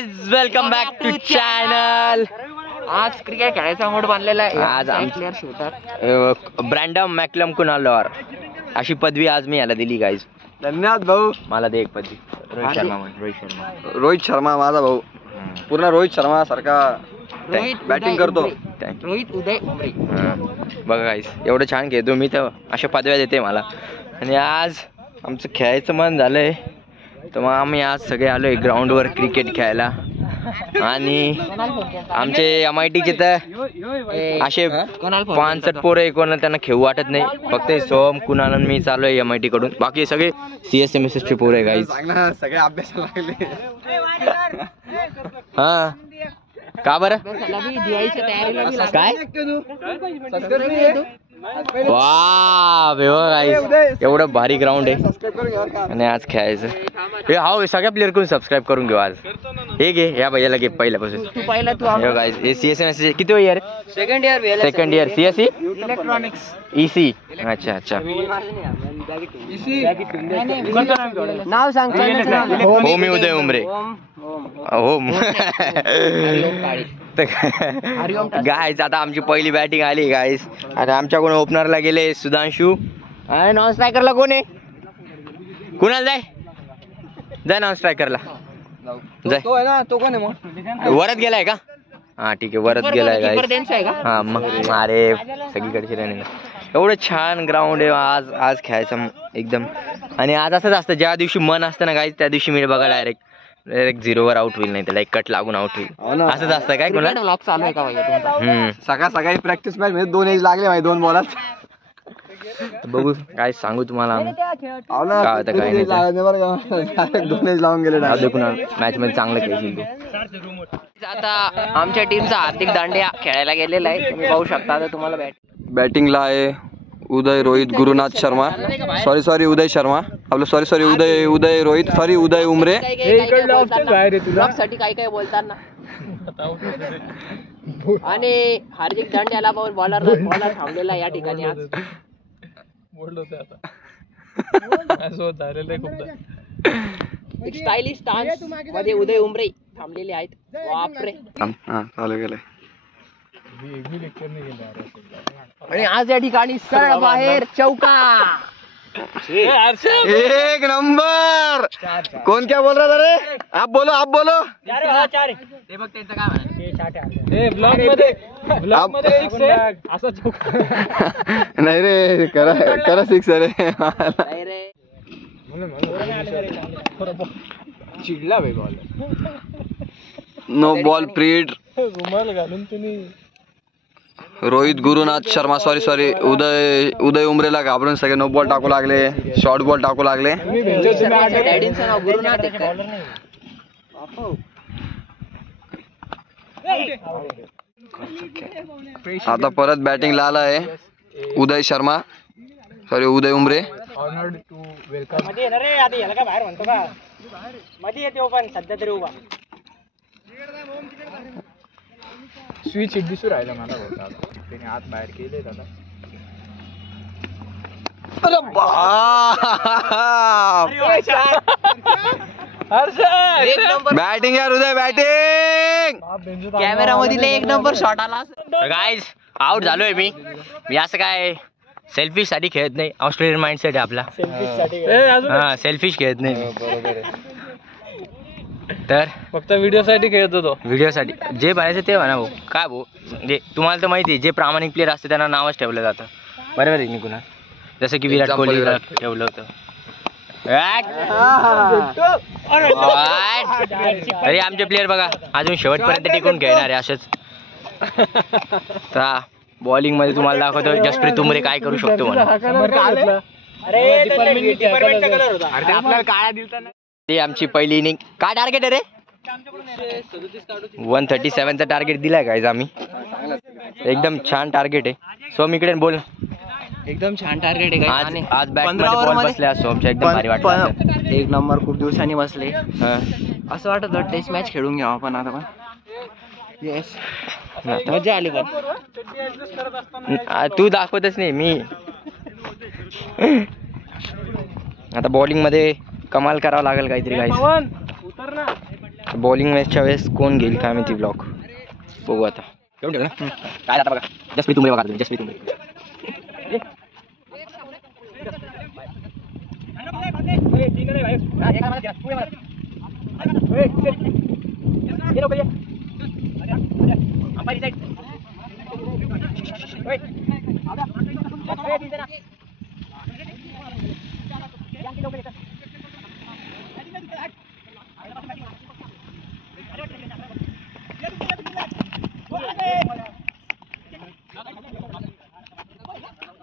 Guys welcome back to channel. आज cricket खेळायचा mood बनलेला आहे. आज प्लेयर शूटर ब्रँडम मॅकलम कुणालवर अशी पदवी आज मी याला दिली गाइस. धन्यवाद भाऊ. मला दे एक पदवी. रोहित शर्मा माझा भाऊ. पूर्ण रोहित शर्मा सारखा बॅटिंग करतो. रोहित उदय उमरे. बघा गाइस एवढं छान खेळतो मी तर अशा पदव्या देते मला. आणि आज आमचं खेळायचं मन झालंय तर मग आम्ही आज सगळे आलोय ग्राउंडवर क्रिकेट खेळायला. आणि आमचे MIT तर असे 65 पोरं आहे, कोणाला त्यांना खेळू वाटत नाही. फक्त सोम कुणाल मी चालू आहे MIT कडून. बाकी सगळे CSMSS चे पोरं आहे गाईज. सगळे अभ्यास लागले. हा का बरं काय वा गाईज एवढं भारी ग्राउंड आहे आणि आज खेळायचं. हे हाव सगळ्या प्लेअर करून सबस्क्राईब करून घेऊ आज. हे घे या भैयाला घे पहिल्यापासून. हे गाईज हे CSMSS किती year? Second year. CSE electronics EC. अच्छा अच्छा. नाव सांग. होमी उदय उमरे. होम गाईज आता आमची पहिली बॅटिंग आली गाईज. आता आमच्याकडून ओपनरला गेले सुधांशू. आणि नॉन स्ट्रायकरला कोण आहे? कुणाला जाय जाय नॉन स्ट्रायकरला जाय. तो आहे ना, तो कोण आहे मग? वरत गेलाय का? हा ठीक आहे वरत गेलाय गाईज. हा मग अरे सगळीकडचे राहिले. एवढं छान ग्राउंड आहे आज. आज खेळायचं एकदम. आणि आज असंच असतं ज्या दिवशी मन असतं ना गाईज त्या दिवशी मी बघा डायरेक्ट 0वर आउट होईल, नाही तर कट लागून आउट होईल. असंच असतं काय कोणाला. ब्लॉग चालू आहे का तुमचा? सकाळी प्रॅक्टिस मॅच मध्ये 2 एज लागले माझे 2 बॉलात. बघू काय सांगू तुम्हाला आम्ही काय होतं काय नाही. 2 एज लावून गेले. मॅच मध्ये चांगलं खेळशील. आता आमच्या टीमचा हार्दिक दांडिया खेळायला गेलेला आहे. तुम्ही पाहू शकता. आता तुम्हाला बॅटिंगला आहे उदय रोहित गुरुनाथ शर्मा. सॉरी उदय शर्मा. आपलं सॉरी उदय रोहित उदय उमरे. ब्लॉग साठी काय बोलताना. आणि हार्दिक दांड्याला बॉलर थांबलेला या ठिकाणी आज. एक स्टायलिश डान्स मध्ये उदय उमरे थांबलेले आहेत. बापरे. चालू गेलंय. आणि आज या ठिकाणी सरळ बाहेर चौका. एक नंबर. कौन क्या बोल रहा था रे? आप बोलो. ते बघ त्यांचं काय नाही रे करा 6 रे. चिडला बॉल. नो बॉल प्रीड. रोहित गुरुनाथ शर्मा सॉरी उदय उमरेला घाबरून सगळे नो बॉल टाकू लागले. शॉर्ट बॉल टाकू लागले. आता परत बॅटिंगला आला आहे उदय शर्मा उदय उमरे. स्विच दिसू राहिला मला त्याने आत बाहेर केले दादा. अरे बॅटिंग यार उदय बॅटिंग. कॅमेरा मध्ये 1 नंबर शॉट आला. गाईज आउट झालोय मी असं काय सेल्फिश साठी खेळत नाही. ऑस्ट्रेलियन माइंडसेट आहे आपला. हा सेल्फिश खेळत नाही तर फक्त व्हिडिओ साठी खेळत होतो. व्हिडिओ साठी जे पाहायचं ते म्हणा भाऊ. काय भाऊ म्हणजे तुम्हाला तर माहिती आहे जे प्रामाणिक प्लेअर असते त्यांना नावच ठेवलं जातं. बरोबर आहे निकुणा. जसं की विराट कोहलीला ठेवलं होतं. अरे आमचे प्लेअर बघा अजून शेवटपर्यंत टिकून खेळणार आहे असेच. तर बॉलिंग मध्ये तुम्हाला दाखवतो जसप्रीत उमरे काय करू शकतो म्हणून. ते आमची पहिली इनिंग. काय टार्गेट आहे रे? 137चा टार्गेट दिलाय गाईज आम्ही. एकदम छान टार्गेट आहे. सोम इकडे बोल. एकदम छान टार्गेट आहे. आज बॅट मध्ये बॉल बसल्या सोमच्या एकदम भारी वाटलं. 1 नंबर. खूप दिवसांनी बसले. असं वाटत होतं टेस्ट मॅच खेळून घ्यावा पण आता पण येस मजा आली. पण तू दाखवतच नाही मी. आता बॉलिंग मध्ये कमाल करावं लागेल काहीतरी गाईस. बॉलिंग मॅचच्या वेळेस कोण घेईल काय माहिती ब्लॉक बघू आता. घेऊन ठेव ना. काय आता बघा जसप्रीत तुंबरे बघा तुम्ही जसप्रीत तुंबरे.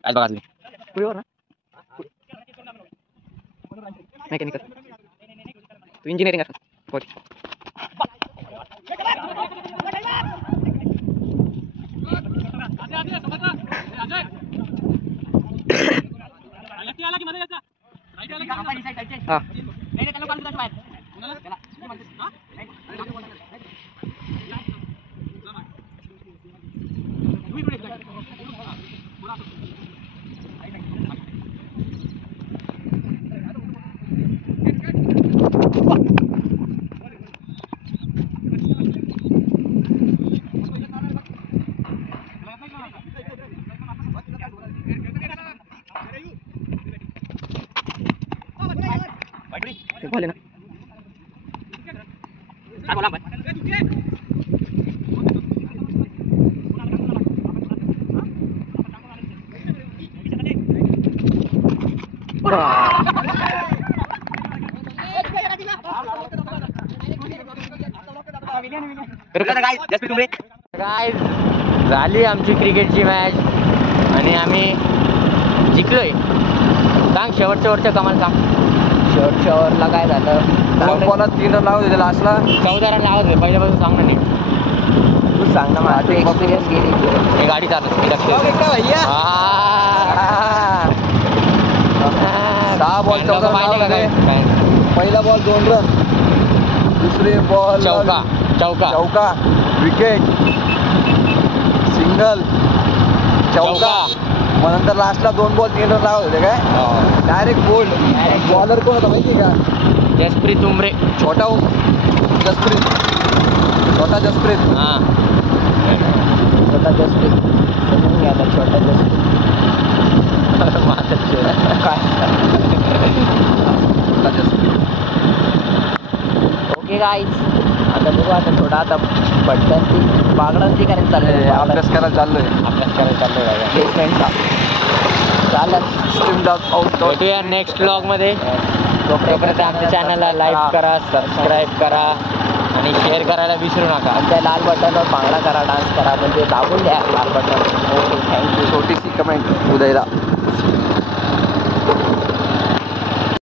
आज बघा तुम्ही पुढेवर ना मेकॅनिकल तू इंजिनिअरिंग असं पोच. हा बोले ना बोला काय झाली आमची क्रिकेटची मॅच आणि आम्ही जिंकलोय. सांग शेवटच्या कमाल सांग. शेवटच्या ओव्हरला काय झालं? 2 बॉलात 3 रन लावत होते लास्टला. 14 रन लावत होते पहिल्यापासून. सांग ना नीट. तू सांग ना मला एक्सपिरियन्स गेली. हे गाडी चालत 6 बॉल 14 माहिती का काय? पहिला बॉल 2 रन, दुसरे बॉल चौका, विकेट, सिंगल, चौका. मग नंतर लास्टला 2 बॉल 3 रन लावत होते काय. Direct bold. बॉलर कोण होता माहिती का? जसप्रीत तुंबरे. छोटा जसप्रीत. हां छोटा जसप्रीत. छोटा जसप्रीत काय छोटा जसप्रीत. ओके गाईज आता बघू आता थोडा आता पडत्यांची बागडांची करायला चाललंय. अभ्यास करायला चाललोय. प्लेसमेंटचा चालत भेटूया नेक्स्ट ब्लॉग मध्ये. तोपर्यंत आमच्या चॅनलला लाईक करा, सबस्क्राईब करा आणि शेअर करायला विसरू नका. त्या लाल बटनवर भांगडा करा, डान्स करा, म्हणजे दाबून द्या लाल बटन. Okay thank you. छोटीशी कमेंट उदयला.